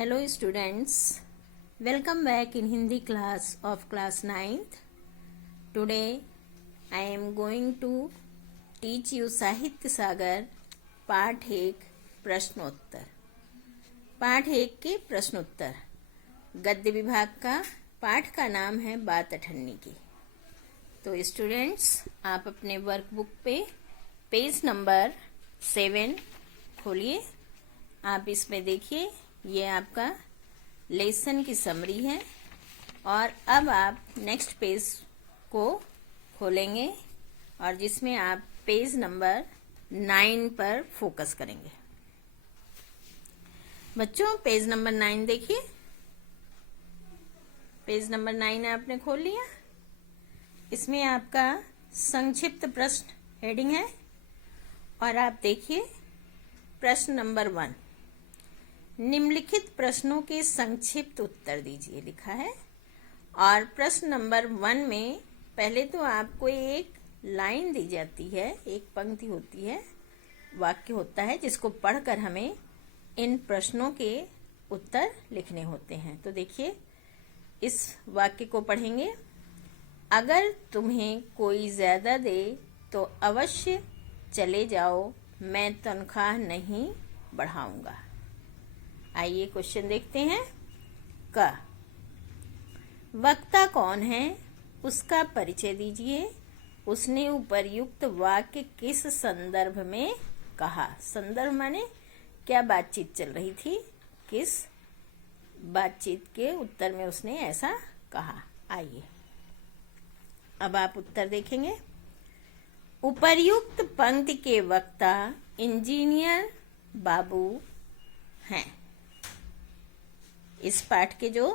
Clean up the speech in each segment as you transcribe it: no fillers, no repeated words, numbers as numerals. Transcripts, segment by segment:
Hello students, welcome back in Hindi class of class 9th. Today I am going to teach you साहित्य सागर पाठ 1 प्रश्नोत्तर। पाठ 1 के प्रश्नोत्तर गद्य विभाग का पाठ का नाम है बात अठन्नी की। तो स्टूडेंट्स आप अपने वर्कबुक पे पेज नंबर 7 खोलिए। आप इसमें देखिए ये आपका लेसन की समरी है और अब आप नेक्स्ट पेज को खोलेंगे और जिसमें आप पेज नंबर 9 पर फोकस करेंगे। बच्चों पेज नंबर 9 देखिए। पेज नंबर 9 आपने खोल लिया। इसमें आपका संक्षिप्त प्रश्न हेडिंग है और आप देखिए प्रश्न नंबर 1, निम्नलिखित प्रश्नों के संक्षिप्त उत्तर दीजिए लिखा है। और प्रश्न नंबर 1 में पहले तो आपको एक लाइन दी जाती है, एक पंक्ति होती है, वाक्य होता है जिसको पढ़कर हमें इन प्रश्नों के उत्तर लिखने होते हैं। तो देखिए इस वाक्य को पढ़ेंगे। अगर तुम्हें कोई ज्यादा दे तो अवश्य चले जाओ, मैं तनख्वाह नहीं बढ़ाऊंगा। आइए क्वेश्चन देखते हैं। क, वक्ता कौन है, उसका परिचय दीजिए। उसने उपर्युक्त वाक्य किस संदर्भ में कहा। संदर्भ माने क्या बातचीत चल रही थी, किस बातचीत के उत्तर में उसने ऐसा कहा। आइए अब आप उत्तर देखेंगे। उपर्युक्त पंक्ति के वक्ता इंजीनियर बाबू हैं। इस पाठ के जो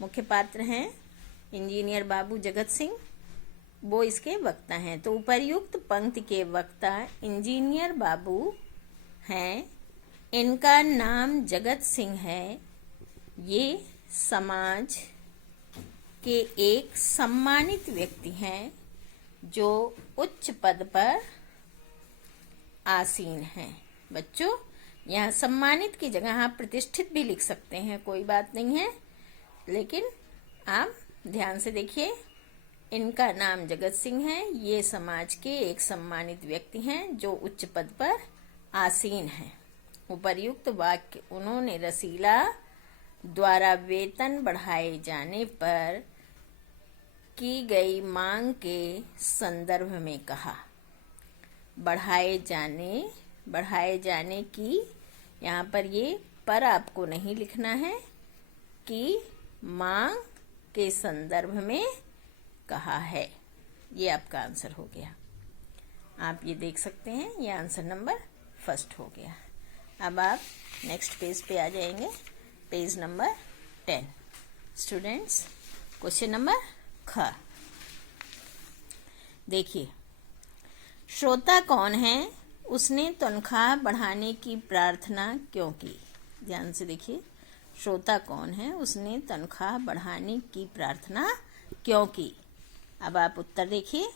मुख्य पात्र हैं इंजीनियर बाबू जगत सिंह, वो इसके वक्ता हैं। तो उपर्युक्त पंक्ति के वक्ता इंजीनियर बाबू हैं। इनका नाम जगत सिंह है। ये समाज के एक सम्मानित व्यक्ति हैं जो उच्च पद पर आसीन हैं। बच्चों यहाँ सम्मानित की जगह आप प्रतिष्ठित भी लिख सकते हैं, कोई बात नहीं है, लेकिन आप ध्यान से देखिए। इनका नाम जगत सिंह है। ये समाज के एक सम्मानित व्यक्ति हैं जो उच्च पद पर आसीन हैं। उपर्युक्त वाक्य उन्होंने रसीला द्वारा वेतन बढ़ाए जाने पर की गई मांग के संदर्भ में कहा। बढ़ाए जाने की, यहाँ पर ये पर आपको नहीं लिखना है, कि मांग के संदर्भ में कहा है। ये आपका आंसर हो गया। आप ये देख सकते हैं, ये आंसर नंबर 1 हो गया। अब आप नेक्स्ट पेज पे आ जाएंगे, page number 10। Students question number ख, देखिए श्रोता कौन है, उसने तनख्वाह बढ़ाने की प्रार्थना क्यों की। ध्यान से देखिए, श्रोता कौन है, उसने तनख्वाह बढ़ाने की प्रार्थना क्यों की। अब आप उत्तर देखिए।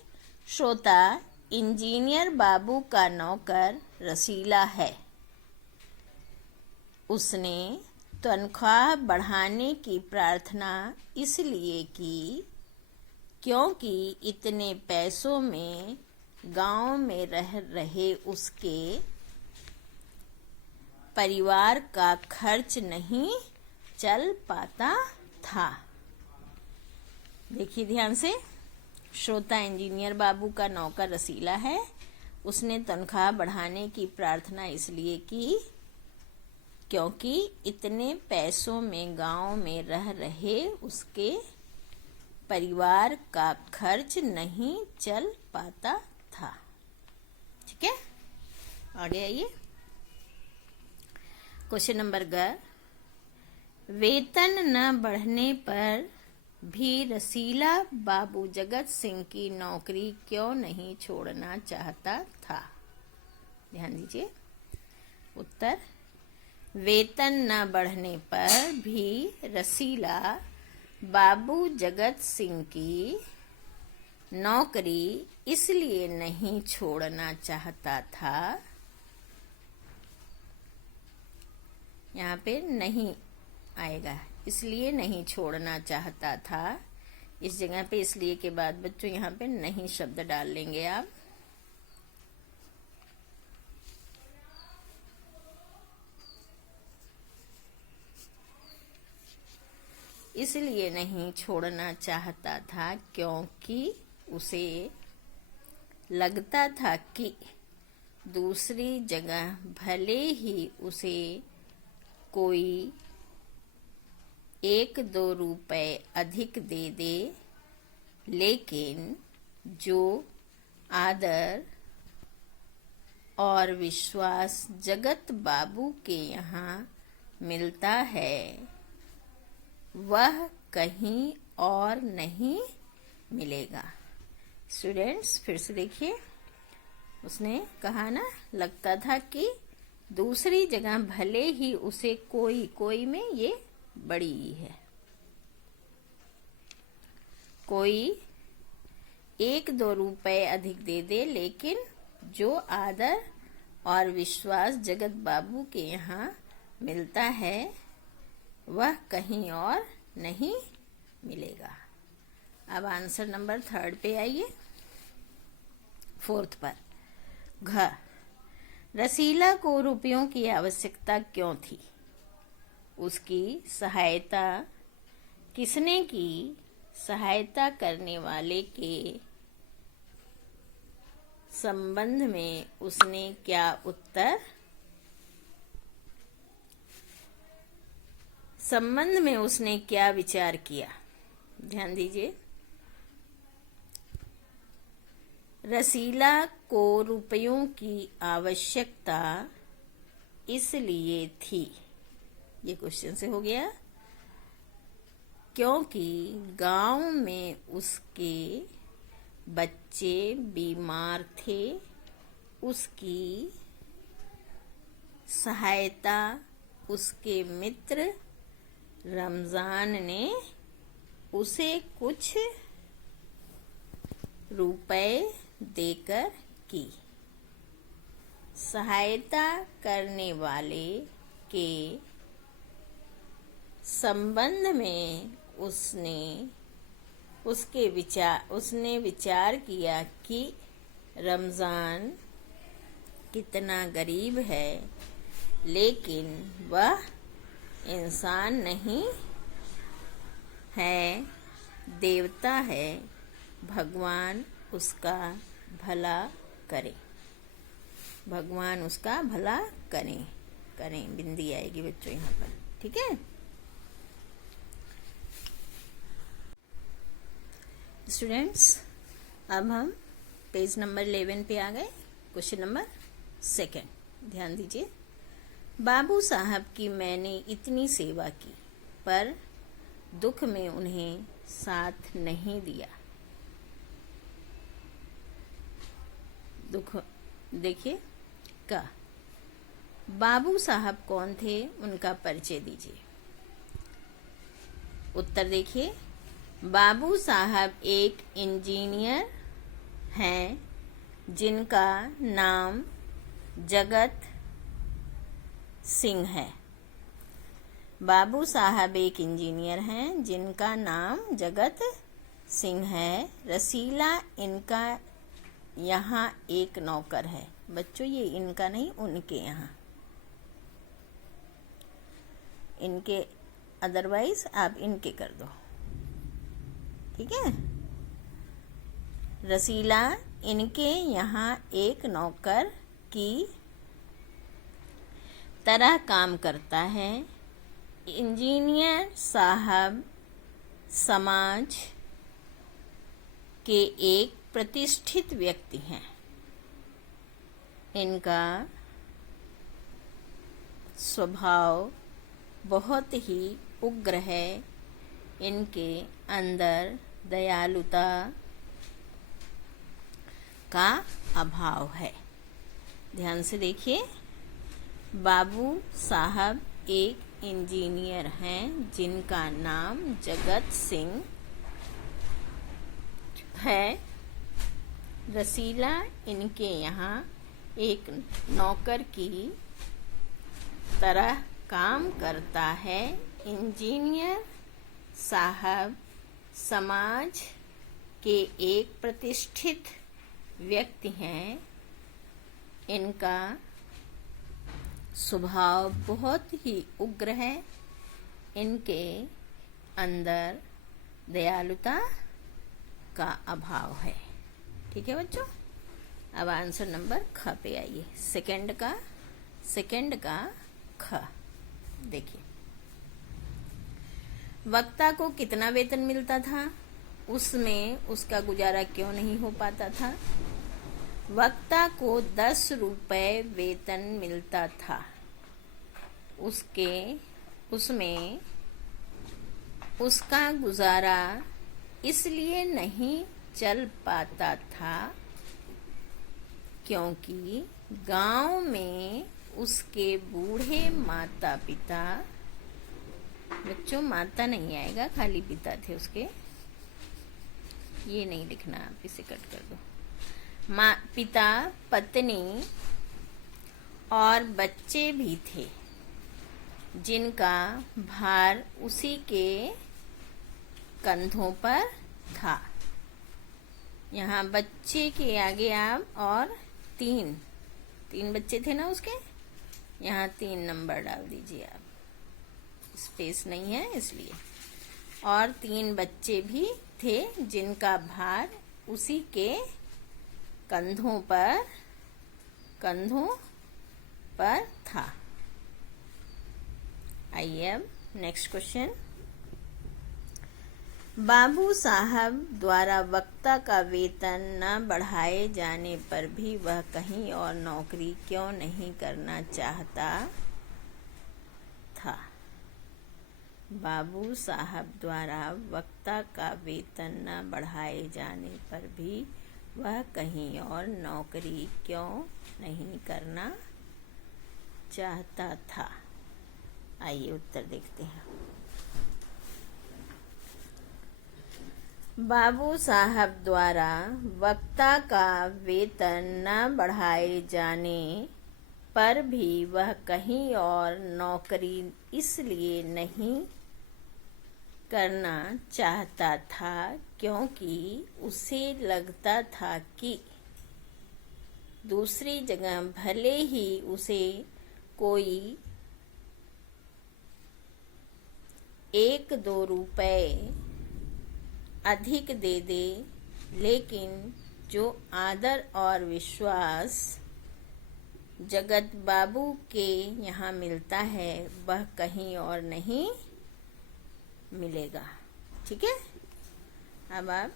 श्रोता इंजीनियर बाबू का नौकर रसीला है। उसने तनख्वाह बढ़ाने की प्रार्थना इसलिए की क्योंकि इतने पैसों में गांव में रह रहे उसके परिवार का खर्च नहीं चल पाता था। देखिए ध्यान से, श्रोता इंजीनियर बाबू का नौकर रसीला है। उसने तनख्वाह बढ़ाने की प्रार्थना इसलिए की क्योंकि इतने पैसों में गांव में रह रहे उसके परिवार का खर्च नहीं चल पाता था। ठीक है, आगे आइए। क्वेश्चन नंबर ग, वेतन न बढ़ने पर भी रसीला बाबू जगत सिंह की नौकरी क्यों नहीं छोड़ना चाहता था। ध्यान दीजिए। उत्तर, वेतन न बढ़ने पर भी रसीला बाबू जगत सिंह की नौकरी इसलिए नहीं छोड़ना चाहता था। यहाँ पे नहीं आएगा, इसलिए नहीं छोड़ना चाहता था। इस जगह पे इसलिए के बाद बच्चों यहाँ पे नहीं शब्द डाल लेंगे आप। इसलिए नहीं छोड़ना चाहता था क्योंकि उसे लगता था कि दूसरी जगह भले ही उसे कोई 1-2 रुपए अधिक दे दे, लेकिन जो आदर और विश्वास जगत बाबू के यहाँ मिलता है वह कहीं और नहीं मिलेगा। स्टूडेंट्स फिर से देखिए, उसने कहा ना, लगता था कि दूसरी जगह भले ही उसे कोई में ये बड़ी है, कोई 1-2 रुपए अधिक दे दे, लेकिन जो आदर और विश्वास जगत बाबू के यहाँ मिलता है वह कहीं और नहीं मिलेगा। अब आंसर नंबर 3 पे आइए, 4 पर। घ, रसीला को रुपयों की आवश्यकता क्यों थी? उसकी सहायता किसने की? सहायता करने वाले के संबंध में उसने क्या उत्तर संबंध में उसने क्या विचार किया? ध्यान दीजिए, रसीला को रुपयों की आवश्यकता इसलिए थी, ये क्वेश्चन से हो गया, क्योंकि गांव में उसके बच्चे बीमार थे। उसकी सहायता उसके मित्र रमजान ने उसे कुछ रुपए देकर की। सहायता करने वाले के संबंध में उसने विचार किया कि रमजान कितना गरीब है, लेकिन वह इंसान नहीं है, देवता है। भगवान उसका भला करे, भगवान उसका भला करें। बिंदी आएगी बच्चों यहाँ पर, ठीक है। स्टूडेंट्स, अब हम पेज नंबर 11 पे आ गए। क्वेश्चन नंबर 2, ध्यान दीजिए। बाबू साहब की मैंने इतनी सेवा की, पर दुख में उन्हें साथ नहीं दिया। दुख देखिए का, बाबू साहब कौन थे, उनका परिचय दीजिए। उत्तर देखिए, बाबू साहब एक इंजीनियर हैं जिनका नाम जगत सिंह है। बाबू साहब एक इंजीनियर हैं जिनका नाम जगत सिंह है। रसीला इनका यहाँ एक नौकर है। बच्चों ये इनका नहीं, उनके यहाँ, इनके, अदरवाइज आप इनके कर दो, ठीक है। रसीला इनके यहाँ एक नौकर की तरह काम करता है। इंजीनियर साहब समाज के एक प्रतिष्ठित व्यक्ति हैं। इनका स्वभाव बहुत ही उग्र है। इनके अंदर दयालुता का अभाव है। ध्यान से देखिए, बाबू साहब एक इंजीनियर हैं जिनका नाम जगत सिंह है। रसीला इनके यहाँ एक नौकर की तरह काम करता है। इंजीनियर साहब समाज के एक प्रतिष्ठित व्यक्ति हैं। इनका स्वभाव बहुत ही उग्र है। इनके अंदर दयालुता का अभाव है। ठीक है बच्चों, अब आंसर नंबर ख पे आइए। सेकंड का ख देखिए, वक्ता को कितना वेतन मिलता था, उसमें उसका गुजारा क्यों नहीं हो पाता था। वक्ता को 10 रुपए वेतन मिलता था, उसमें उसका गुजारा इसलिए नहीं चल पाता था क्योंकि गांव में उसके बूढ़े माता पिता, बच्चों माता नहीं आएगा, खाली पिता थे उसके, ये नहीं लिखना, आप इसे कट कर दो। पिता, पत्नी और बच्चे भी थे जिनका भार उसी के कंधों पर था। यहाँ बच्चे के आगे आप और तीन बच्चे थे ना उसके, यहाँ 3 नंबर डाल दीजिए आप, स्पेस नहीं है इसलिए। और 3 बच्चे भी थे जिनका भार उसी के कंधों पर था। आइए अब नेक्स्ट क्वेश्चन। बाबू साहब द्वारा वक्ता का वेतन न बढ़ाए जाने पर भी वह कहीं और नौकरी क्यों नहीं करना चाहता था। बाबू साहब द्वारा वक्ता का वेतन न बढ़ाए जाने पर भी वह कहीं और नौकरी क्यों नहीं करना चाहता था। आइए उत्तर देखते हैं। बाबू साहब द्वारा वक्ता का वेतन न बढ़ाए जाने पर भी वह कहीं और नौकरी इसलिए नहीं करना चाहता था क्योंकि उसे लगता था कि दूसरी जगह भले ही उसे कोई 1-2 रुपए अधिक दे दे, लेकिन जो आदर और विश्वास जगत बाबू के यहाँ मिलता है वह कहीं और नहीं मिलेगा। ठीक है, अब आप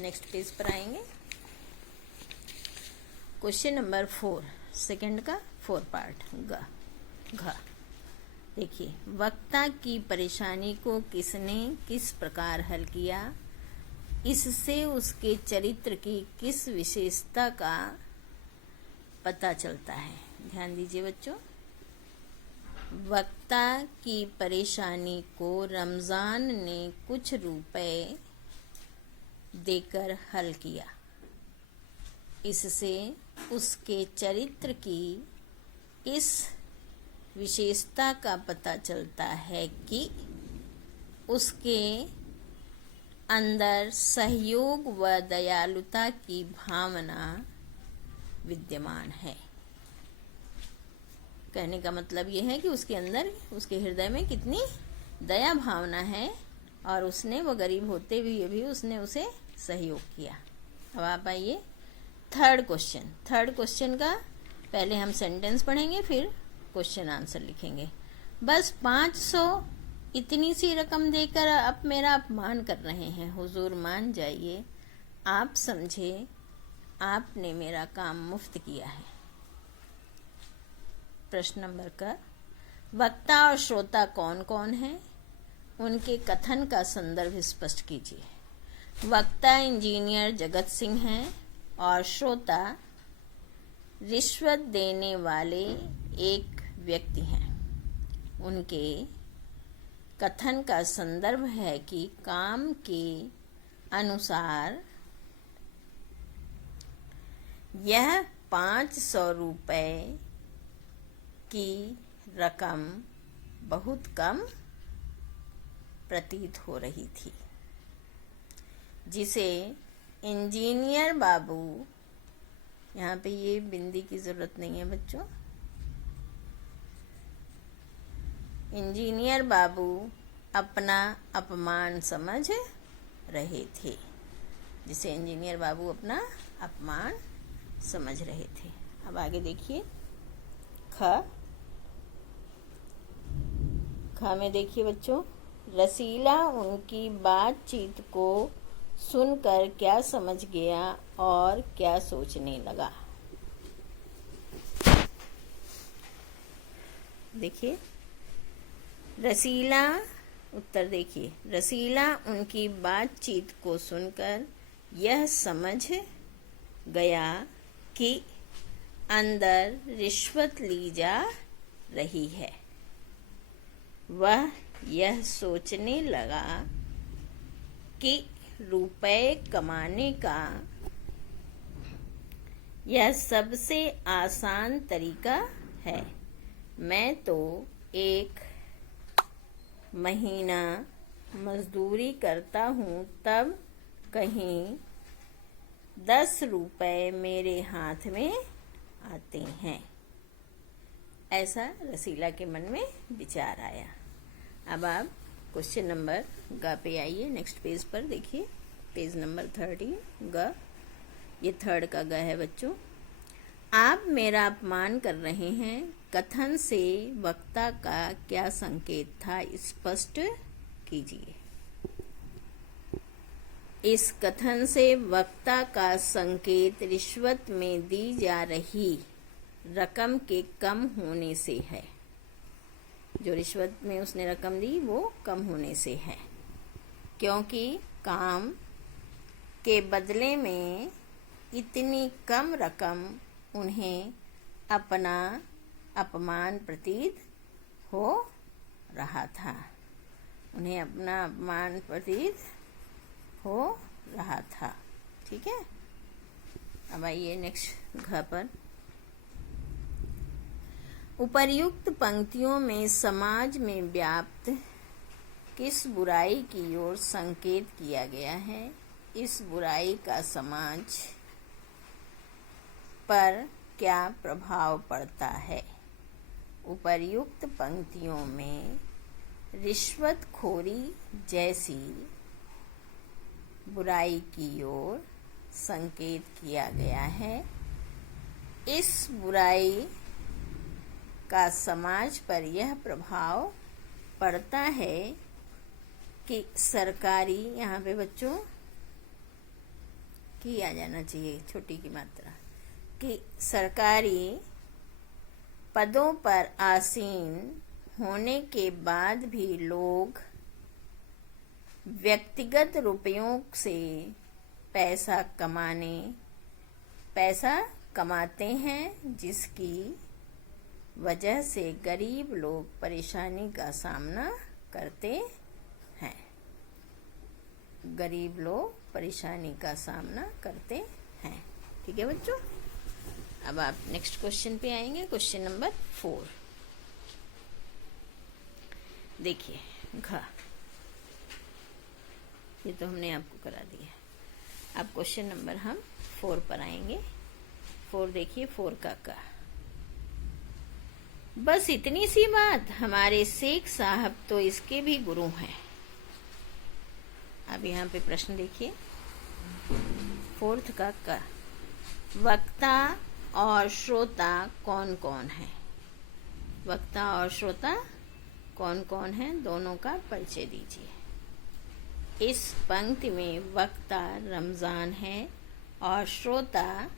नेक्स्ट पेज पर आएंगे। क्वेश्चन नंबर 4, सेकंड का 4 पार्ट घ देखिए, वक्ता की परेशानी को किसने किस प्रकार हल किया, इससे उसके चरित्र की किस विशेषता का पता चलता है। ध्यान दीजिए बच्चों, वक्ता की परेशानी को रमजान ने कुछ रुपए देकर हल किया। इससे उसके चरित्र की इस विशेषता का पता चलता है कि उसके अंदर सहयोग व दयालुता की भावना विद्यमान है। कहने का मतलब यह है कि उसके अंदर, उसके हृदय में कितनी दया भावना है और उसने, वो गरीब होते हुए भी उसने उसे सहयोग किया। अब आप आइए थर्ड क्वेश्चन का पहले हम सेंटेंस पढ़ेंगे, फिर क्वेश्चन आंसर लिखेंगे। बस 500 इतनी सी रकम देकर आप मेरा अपमान कर रहे हैं। हुजूर मान जाइए, आप समझे आपने मेरा काम मुफ्त किया है। प्रश्न नंबर का, वक्ता और श्रोता कौन कौन है, उनके कथन का संदर्भ स्पष्ट कीजिए। वक्ता इंजीनियर जगत सिंह हैं और श्रोता रिश्वत देने वाले एक व्यक्ति हैं। उनके कथन का संदर्भ है कि काम के अनुसार यह 500 रुपए की रकम बहुत कम प्रतीत हो रही थी, जिसे इंजीनियर बाबू, यहाँ पे ये बिंदी की जरूरत नहीं है बच्चों, इंजीनियर बाबू अपना अपमान समझ रहे थे, जिसे इंजीनियर बाबू अपना अपमान समझ रहे थे। अब आगे देखिए, ख में देखिए बच्चों, रसीला उनकी बातचीत को सुनकर क्या समझ गया और क्या सोचने लगा। देखिए, रसीला, उत्तर देखिए, रसीला उनकी बातचीत को सुनकर यह समझ गया कि अंदर रिश्वत ली जा रही है। वह यह सोचने लगा कि रुपए कमाने का यह सबसे आसान तरीका है। मैं तो एक महीना मजदूरी करता हूँ, तब कहीं 10 रुपए मेरे हाथ में आते हैं। ऐसा रसीला के मन में विचार आया। अब आप क्वेश्चन नंबर ग पे आइए, नेक्स्ट पेज पर देखिए, पेज नंबर 13 ग, ये थर्ड का ग है बच्चों। आप मेरा अपमान कर रहे हैं, कथन से वक्ता का क्या संकेत था, स्पष्ट कीजिए। इस कथन से वक्ता का संकेत रिश्वत में दी जा रही रकम के कम होने से है। जो रिश्वत में उसने रकम दी वो कम होने से है, क्योंकि काम के बदले में इतनी कम रकम उन्हें अपना अपमान प्रतीत हो रहा था। उन्हें अपना अपमान प्रतीत हो रहा था। ठीक है, अब आइए नेक्स्ट घ पर। उपर्युक्त पंक्तियों में समाज में व्याप्त किस बुराई की ओर संकेत किया गया है? इस बुराई का समाज पर क्या प्रभाव पड़ता है? उपर्युक्त पंक्तियों में रिश्वतखोरी जैसी बुराई की ओर संकेत किया गया है। इस बुराई का समाज पर यह प्रभाव पड़ता है कि सरकारी, यहाँ पे बच्चों की आ जाना चाहिए छोटी की मात्रा, कि सरकारी पदों पर आसीन होने के बाद भी लोग व्यक्तिगत रुपयों से पैसा कमाते हैं, जिसकी वजह से गरीब लोग परेशानी का सामना करते हैं। गरीब लोग परेशानी का सामना करते हैं। ठीक है बच्चों, अब आप नेक्स्ट क्वेश्चन पे आएंगे, क्वेश्चन नंबर 4। देखिए घ, ये तो हमने आपको करा दिया। अब क्वेश्चन नंबर हम 4 पर आएंगे। 4 देखिए, 4 का बस इतनी सी बात, हमारे शेख साहब तो इसके भी गुरु हैं। अब यहाँ पे प्रश्न देखिए, 4th का वक्ता और श्रोता कौन कौन है? वक्ता और श्रोता कौन कौन है, दोनों का परिचय दीजिए। इस पंक्ति में वक्ता रमजान है और श्रोता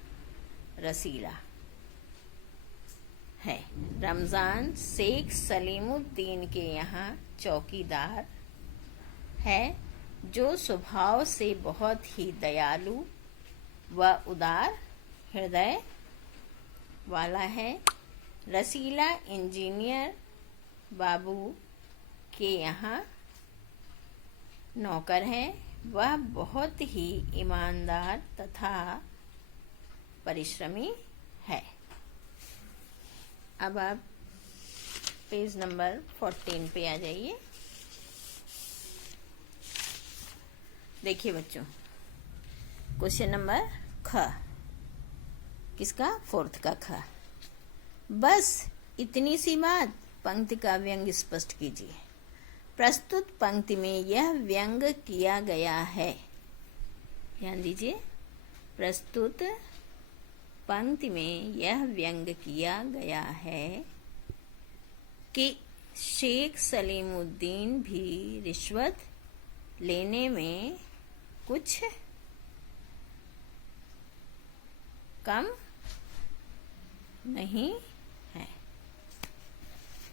रसीला है। रमजान शेख सलीमुद्दीन के यहाँ चौकीदार है, जो स्वभाव से बहुत ही दयालु व उदार हृदय वाला है। रसीला इंजीनियर बाबू के यहाँ नौकर है। वह बहुत ही ईमानदार तथा परिश्रमी है। अब आप पेज नंबर 14 पे आ जाइए। देखिए बच्चों, क्वेश्चन नंबर ख, किसका? फोर्थ का ख। बस इतनी सी बात, पंक्ति का व्यंग स्पष्ट कीजिए। प्रस्तुत पंक्ति में यह व्यंग किया गया है, ध्यान दीजिए, प्रस्तुत पंक्ति में यह व्यंग किया गया है कि शेख सलीमुद्दीन भी रिश्वत लेने में कुछ कम नहीं है।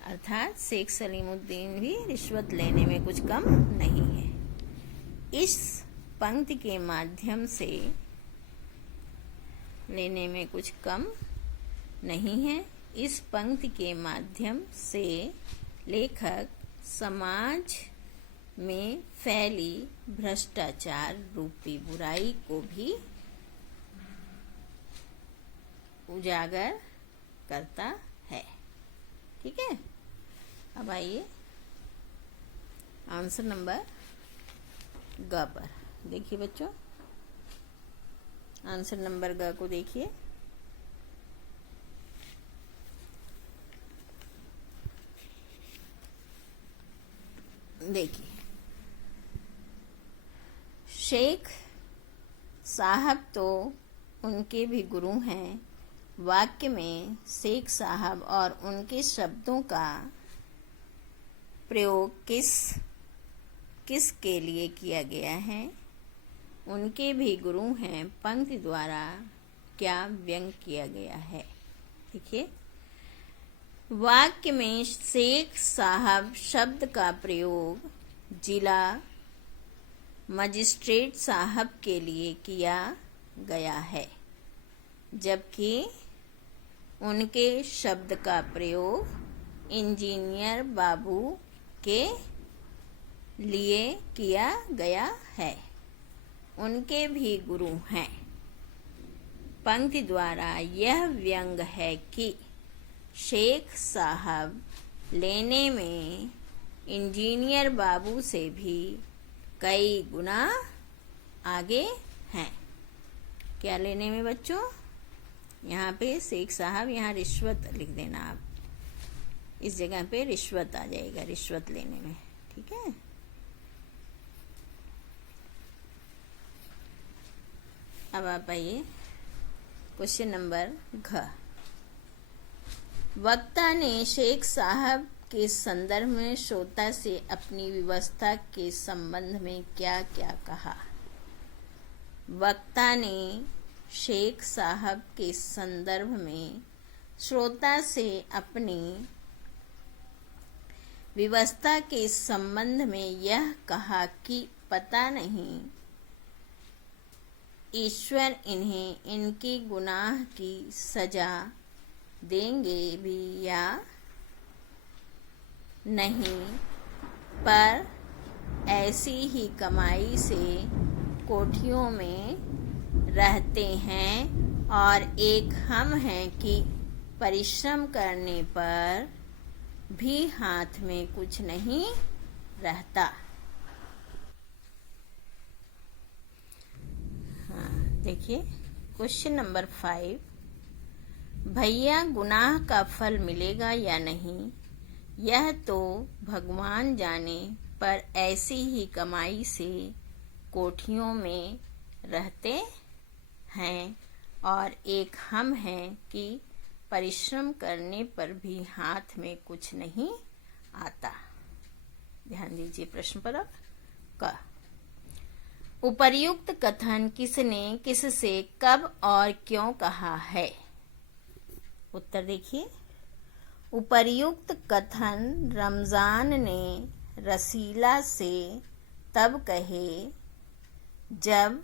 अर्थात शेख सलीमुद्दीन भी रिश्वत लेने में कुछ कम नहीं है। इस पंक्ति के माध्यम से लेने में कुछ कम नहीं है। इस पंक्ति के माध्यम से लेखक समाज में फैली भ्रष्टाचार रूपी बुराई को भी उजागर करता है। ठीक है, अब आइए आंसर नंबर ग पर। देखिए बच्चों, आंसर नंबर ग को देखिए। देखिए, शेख साहब तो उनके भी गुरु हैं। वाक्य में शेख साहब और उनके शब्दों का प्रयोग किस के लिए किया गया है? उनके भी गुरु हैं। पंक्ति द्वारा क्या व्यंग किया गया है? देखिए, वाक्य में शेख साहब शब्द का प्रयोग जिला मजिस्ट्रेट साहब के लिए किया गया है, जबकि उनके शब्द का प्रयोग इंजीनियर बाबू के लिए किया गया है। उनके भी गुरु हैं। पंक्ति द्वारा यह व्यंग है कि शेख साहब लेने में इंजीनियर बाबू से भी कई गुना आगे हैं। क्या लेने में बच्चों? यहाँ पे शेख साहब, यहाँ रिश्वत लिख देना आप, इस जगह पे रिश्वत आ जाएगा, रिश्वत लेने में। ठीक है, अब आप आइए क्वेश्चन नंबर घ। वक्ता ने शेख साहब के संदर्भ में श्रोता से अपनी व्यवस्था के संबंध में क्या क्या कहा? वक्ता ने शेख साहब के संदर्भ में श्रोता से अपनी व्यवस्था के संबंध में यह कहा कि पता नहीं ईश्वर इन्हें इनके गुनाह की सजा देंगे भी या नहीं, पर ऐसी ही कमाई से कोठियों में रहते हैं और एक हम हैं कि परिश्रम करने पर भी हाथ में कुछ नहीं रहता। हाँ, देखिए क्वेश्चन नंबर 5, भैया गुनाह का फल मिलेगा या नहीं यह तो भगवान जाने, पर ऐसी ही कमाई से कोठियों में रहते हैं और एक हम हैं कि परिश्रम करने पर भी हाथ में कुछ नहीं आता। ध्यान दीजिए प्रश्न पर। क, उपर्युक्त कथन किसने किससे कब और क्यों कहा है? उत्तर देखिए, उपर्युक्त कथन रमजान ने रसीला से तब कहे जब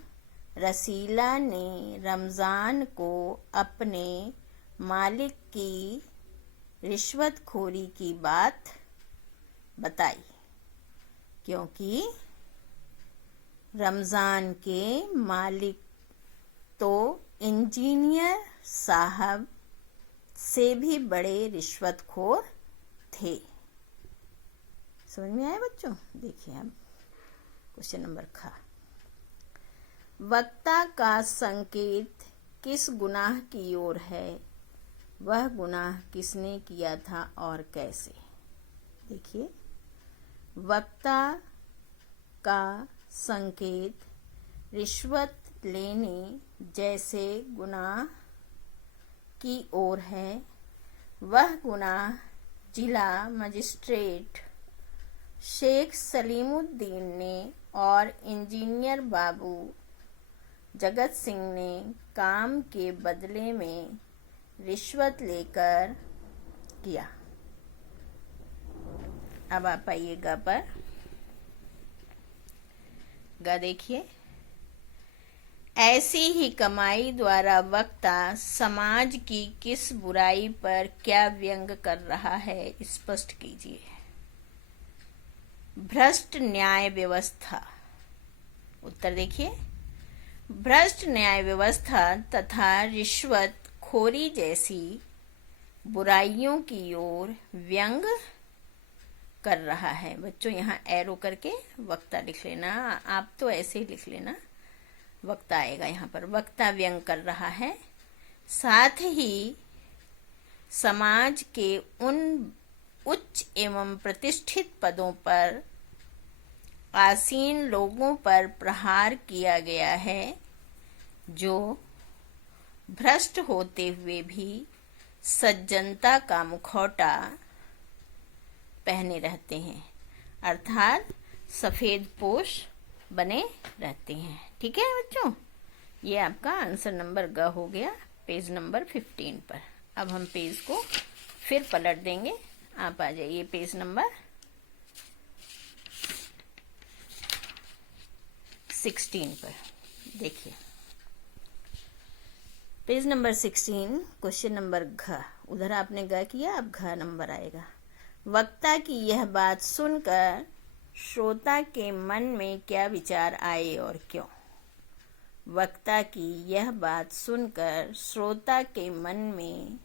रसीला ने रमजान को अपने मालिक की रिश्वतखोरी की बात बताई, क्योंकि रमजान के मालिक तो इंजीनियर साहब से भी बड़े रिश्वतखोर थे। समझ में आया बच्चों? देखिए अब क्वेश्चन नंबर ख। वक्ता का संकेत किस गुनाह की ओर है? वह गुनाह किसने किया था और कैसे? देखिए, वक्ता का संकेत रिश्वत लेने जैसे गुनाह की ओर है। वह गुनाह जिला मजिस्ट्रेट शेख सलीमुद्दीन ने और इंजीनियर बाबू जगत सिंह ने काम के बदले में रिश्वत लेकर किया। अब आप आइए ग पर। ग देखिए, ऐसी ही कमाई द्वारा वक्ता समाज की किस बुराई पर क्या व्यंग कर रहा है, स्पष्ट कीजिए। भ्रष्ट न्याय व्यवस्था। उत्तर देखिए, भ्रष्ट न्याय व्यवस्था तथा रिश्वत खोरी जैसी बुराइयों की ओर व्यंग कर रहा है। बच्चों यहाँ एरो करके वक्ता लिख लेना, आप तो ऐसे ही लिख लेना, वक्ता आएगा यहाँ पर। वक्ता व्यंग कर रहा है, साथ ही समाज के उन उच्च एवं प्रतिष्ठित पदों पर आसीन लोगों पर प्रहार किया गया है जो भ्रष्ट होते हुए भी सज्जनता का मुखौटा पहने रहते हैं, अर्थात सफेद पोश बने रहते हैं। ठीक है बच्चों, ये आपका आंसर नंबर ग हो गया पेज नंबर 15 पर। अब हम पेज को फिर पलट देंगे। आप आ जाइए पेज नंबर 16 पर। देखिए, पेज नंबर 16, क्वेश्चन नंबर घ। उधर आपने ग किया, अब घ नंबर आएगा। वक्ता की यह बात सुनकर श्रोता के मन में क्या विचार आए और क्यों? वक्ता की यह बात सुनकर श्रोता के मन में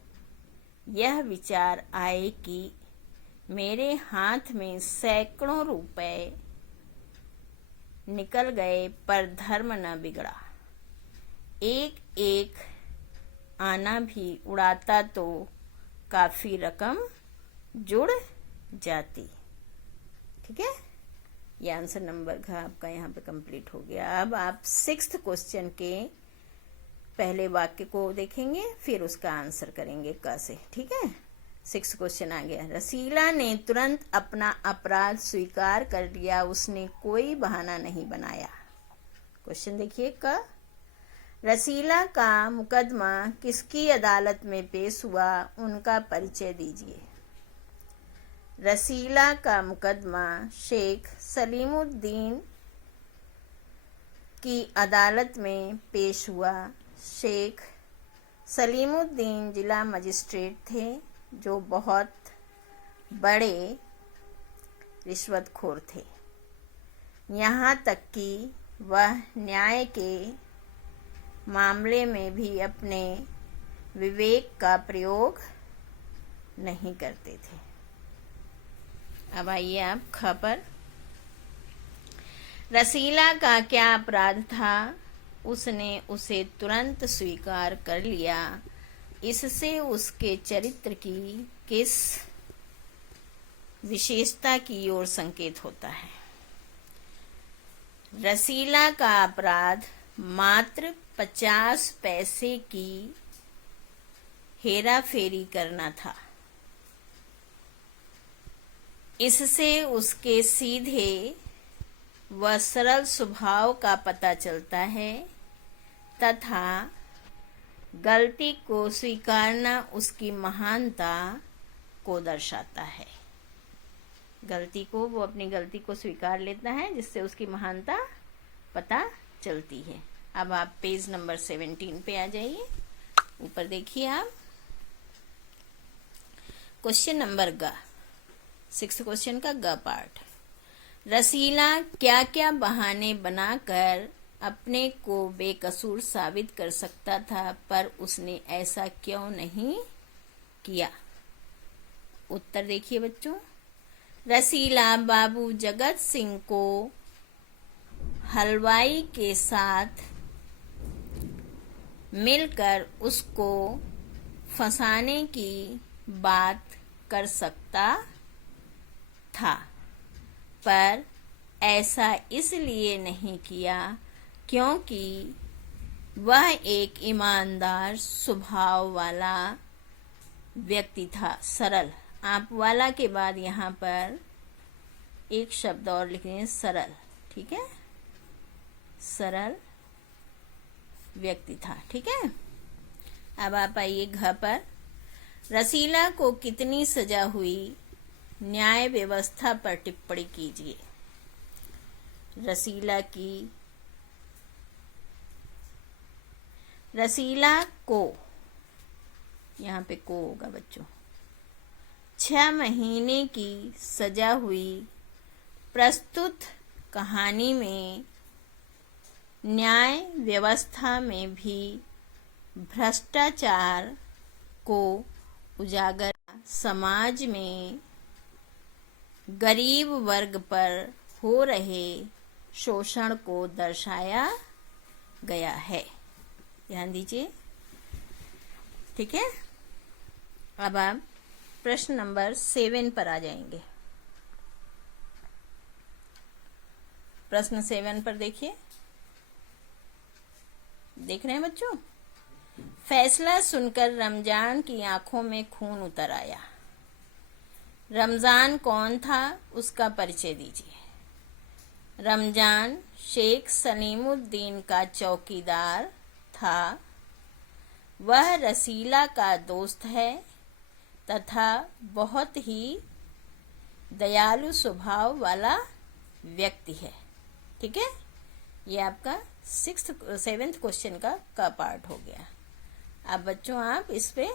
यह विचार आए कि मेरे हाथ में सैकड़ों रुपए निकल गए पर धर्म न बिगड़ा। एक एक आना भी उड़ाता तो काफी रकम जुड़ जाती। ठीक है, ये आंसर नंबर घ आपका यहाँ पे कंप्लीट हो गया। अब आप 6th क्वेश्चन के पहले वाक्य को देखेंगे, फिर उसका आंसर करेंगे क से। ठीक है, 6th क्वेश्चन आ गया। रसीला ने तुरंत अपना अपराध स्वीकार कर लिया, उसने कोई बहाना नहीं बनाया। क्वेश्चन देखिए क। रसीला का मुकदमा किसकी अदालत में पेश हुआ, उनका परिचय दीजिए। रसीला का मुकदमा शेख सलीमुद्दीन की अदालत में पेश हुआ। शेख सलीमुद्दीन जिला मजिस्ट्रेट थे जो बहुत बड़े रिश्वतखोर थे, यहाँ तक कि वह न्याय के मामले में भी अपने विवेक का प्रयोग नहीं करते थे। अब आइए आप ख पर। रसीला का क्या अपराध था, उसने उसे तुरंत स्वीकार कर लिया। इससे उसके चरित्र की किस विशेषता की ओर संकेत होता है? रसीला का अपराध मात्र 50 पैसे की हेराफेरी करना था। इससे उसके सीधे व सरल स्वभाव का पता चलता है तथा गलती को स्वीकारना उसकी महानता को दर्शाता है। गलती को, वो अपनी गलती को स्वीकार लेता है जिससे उसकी महानता पता चलती है। अब आप पेज नंबर 17 पे आ जाइए। ऊपर देखिए आप क्वेश्चन नंबर ग, 6th क्वेश्चन का ग पार्ट। रसीला क्या क्या बहाने बनाकर अपने को बेकसूर साबित कर सकता था, पर उसने ऐसा क्यों नहीं किया? उत्तर देखिए बच्चों, रसीला बाबू जगत सिंह को हलवाई के साथ मिलकर उसको फंसाने की बात कर सकता था, पर ऐसा इसलिए नहीं किया क्योंकि वह एक ईमानदार स्वभाव वाला व्यक्ति था। सरल, आप वाला के बाद यहाँ पर एक शब्द और लिखेंगे, सरल। ठीक है, सरल व्यक्ति था। ठीक है, अब आप आइए घ पर। रसीला को कितनी सजा हुई, न्याय व्यवस्था पर टिप्पणी कीजिए। रसीला को, यहाँ पे को होगा बच्चों, 6 महीने की सजा हुई। प्रस्तुत कहानी में न्याय व्यवस्था में भी भ्रष्टाचार को उजागर, समाज में गरीब वर्ग पर हो रहे शोषण को दर्शाया गया है। ध्यान दीजिए। ठीक है, अब आप प्रश्न नंबर 7 पर आ जाएंगे। प्रश्न 7 पर देखिए, देख रहे हैं बच्चों? फैसला सुनकर रमजान की आंखों में खून उतर आया। रमजान कौन था, उसका परिचय दीजिए। रमजान शेख सलीमुद्दीन का चौकीदार था। वह रसीला का दोस्त है तथा बहुत ही दयालु स्वभाव वाला व्यक्ति है। ठीक है, ये आपका 7th क्वेश्चन का पार्ट हो गया। अब बच्चों आप इस पे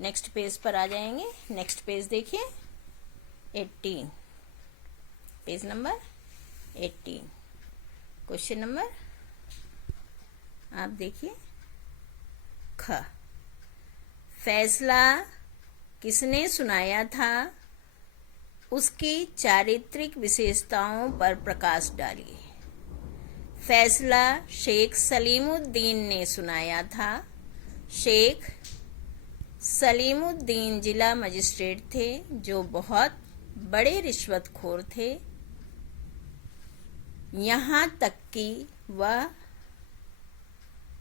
नेक्स्ट पेज पर आ जाएंगे। नेक्स्ट पेज देखिए, 18, पेज नंबर 18, क्वेश्चन नंबर आप देखिए ख। फैसला किसने सुनाया था, उसकी चारित्रिक विशेषताओं पर प्रकाश डालिए। फैसला शेख सलीमुद्दीन ने सुनाया था। शेख सलीमुद्दीन जिला मजिस्ट्रेट थे जो बहुत बड़े रिश्वतखोर थे, यहाँ तक कि वह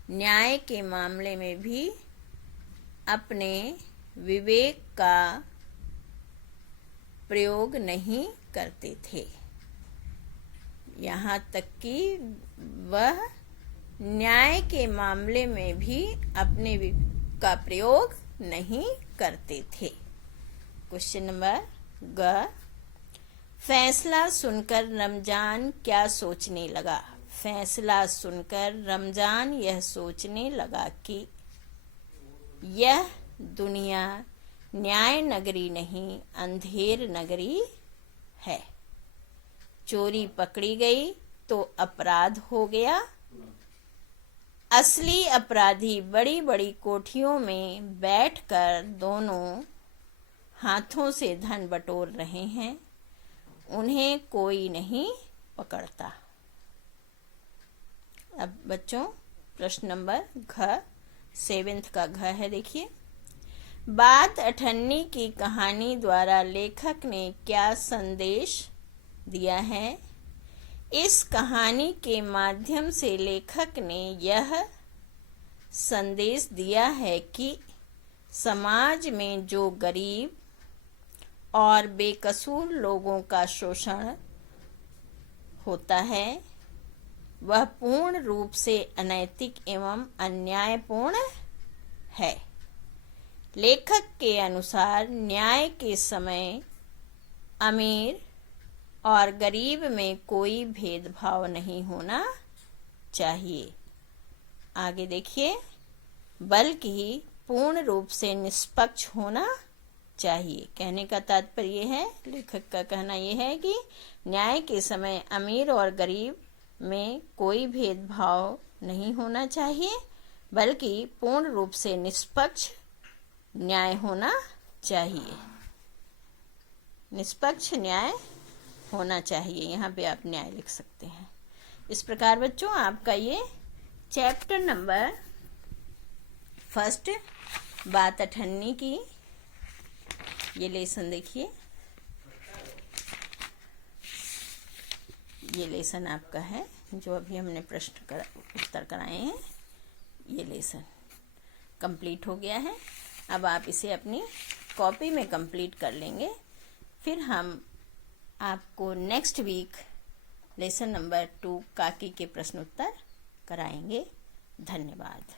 न्याय के मामले में भी अपने विवेक का प्रयोग नहीं करते थे। यहाँ तक कि वह न्याय के मामले में भी अपने विवेक का प्रयोग नहीं करते थे। क्वेश्चन नंबर ग। फैसला सुनकर रमजान क्या सोचने लगा। फैसला सुनकर रमजान यह सोचने लगा कि यह दुनिया न्याय नगरी नहीं, अंधेर नगरी है। चोरी पकड़ी गई तो अपराध हो गया। असली अपराधी बड़ी बड़ी कोठियों में बैठकर दोनों हाथों से धन बटोर रहे हैं, उन्हें कोई नहीं पकड़ता। अब बच्चों प्रश्न नंबर घ, 7th का घ है। देखिए, बात अठन्नी की कहानी द्वारा लेखक ने क्या संदेश दिया है। इस कहानी के माध्यम से लेखक ने यह संदेश दिया है कि समाज में जो गरीब और बेकसूर लोगों का शोषण होता है वह पूर्ण रूप से अनैतिक एवं अन्यायपूर्ण है। लेखक के अनुसार न्याय के समय अमीर और गरीब में कोई भेदभाव नहीं होना चाहिए। आगे देखिए, बल्कि पूर्ण रूप से निष्पक्ष होना चाहिए। कहने का तात्पर्य है, लेखक का कहना यह है कि न्याय के समय अमीर और गरीब में कोई भेदभाव नहीं होना चाहिए, बल्कि पूर्ण रूप से निष्पक्ष न्याय होना चाहिए। निष्पक्ष न्याय होना चाहिए। यहाँ पे आप न्याय लिख सकते हैं। इस प्रकार बच्चों आपका ये चैप्टर नंबर फर्स्ट बात अठन्नी की ये लेसन देखिए, ये लेसन आपका है जो अभी हमने प्रश्न उत्तर कराए हैं। ये लेसन कंप्लीट हो गया है। अब आप इसे अपनी कॉपी में कंप्लीट कर लेंगे। फिर हम आपको नेक्स्ट वीक लेसन नंबर 2 काकी के प्रश्न उत्तर कराएंगे। धन्यवाद।